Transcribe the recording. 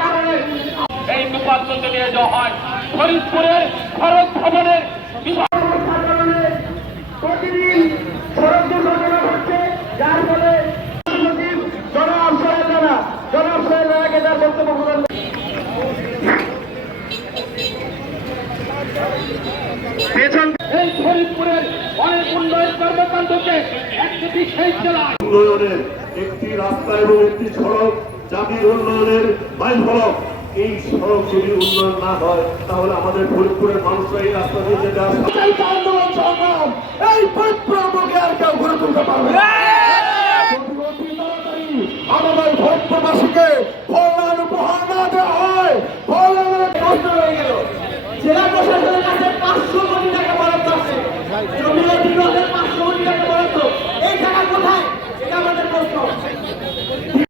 কারণে এই বিপদ নিয়ে যাওয়া হয়। ফরিদপুরের খরচ ভবনের প্রতিদিন সড়ক দুর্ঘটনা ঘটছে, যার ফলে জনাব সোহেল তার বক্তব্য প্রদান। এই ফরিদপুরের অনেক উন্নয়ন কর্মকাণ্ডকে একটি সেই জেলায় উন্নয়নের একটি রাস্তা এবং একটি সড়ক জাতির উন্নয়নের মাইল ফলক। এই সড়ক যদি উন্নয়ন না হয় তাহলে আমাদের ফরিদপুরের মানুষরা এই রাস্তা দিয়ে যেতে আসবে। এই ফরিদপুর